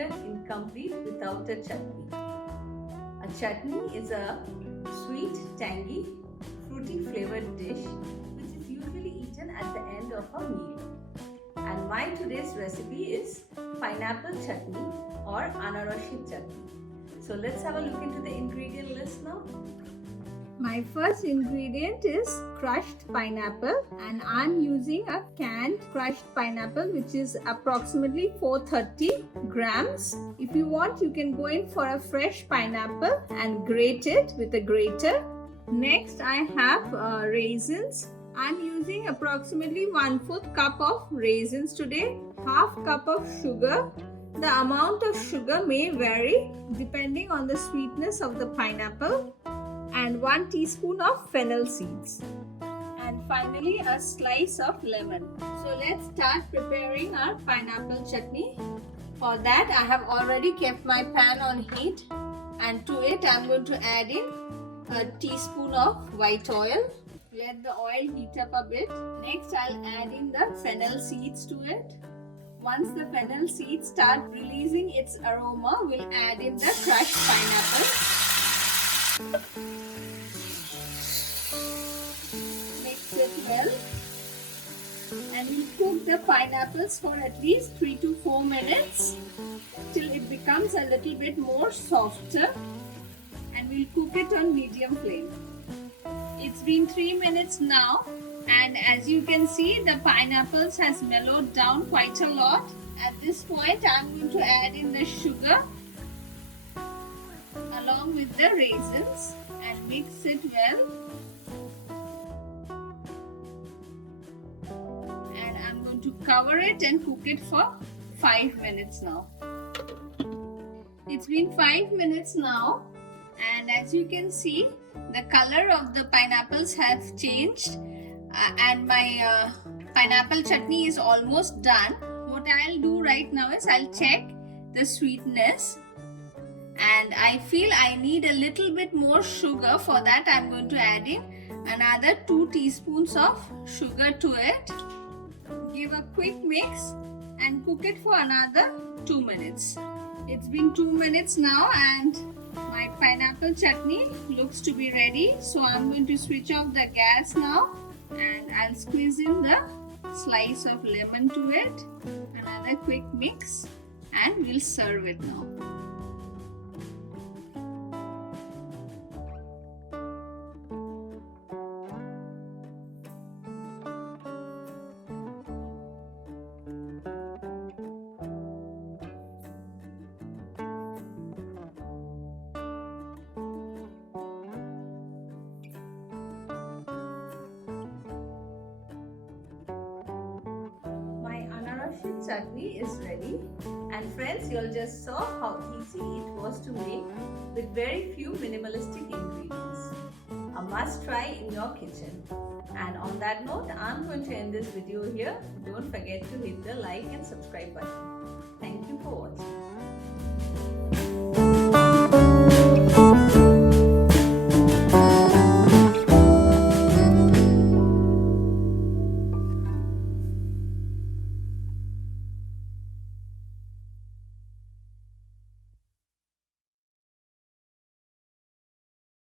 considered incomplete without a chutney. A chutney is a sweet, tangy, fruity flavored dish which is usually eaten at the end of a meal. And my today's recipe is pineapple chutney or Ananas Chutney. So let's have a look into the ingredient list now. My first ingredient is crushed pineapple, and I'm using a canned crushed pineapple which is approximately 430 grams. If you want, you can go in for a fresh pineapple and grate it with a grater. Next, I have raisins. I'm using approximately 1/4 cup of raisins today, half cup of sugar. The amount of sugar may vary depending on the sweetness of the pineapple, and 1 teaspoon of fennel seeds, and finally a slice of lemon. So let's start preparing our pineapple chutney. For that, I have already kept my pan on heat, and to it I'm going to add in a teaspoon of white oil. Let the oil heat up a bit. Next, I'll add in the fennel seeds to it. Once the fennel seeds start releasing its aroma, we'll add in the crushed pineapple. Mix it well, and we'll cook the pineapples for at least 3 to 4 minutes till it becomes a little bit more softer, and we'll cook it on medium flame. It's been 3 minutes now, and as you can see, the pineapples has mellowed down quite a lot. At this point, I'm going to add in the sugar along with the raisins and mix it well. And I'm going to cover it and cook it for 5 minutes now. It's been 5 minutes now, and as you can see, the color of the pineapples have changed, and my pineapple chutney is almost done. What I'll do right now is I'll check the sweetness, and I feel I need a little bit more sugar. For that, I'm going to add in another 2 teaspoons of sugar to it. Give a quick mix and cook it for another 2 minutes. It's been 2 minutes now, and my pineapple chutney looks to be ready. So I'm going to switch off the gas now, and I'll squeeze in the slice of lemon to it. Another quick mix, and we'll serve it now. Chutney is ready, and friends, you'll just saw how easy it was to make with very few minimalistic ingredients. A must try in your kitchen. And on that note, I'm going to end this video here. Don't forget to hit the like and subscribe button. Thank you for watching.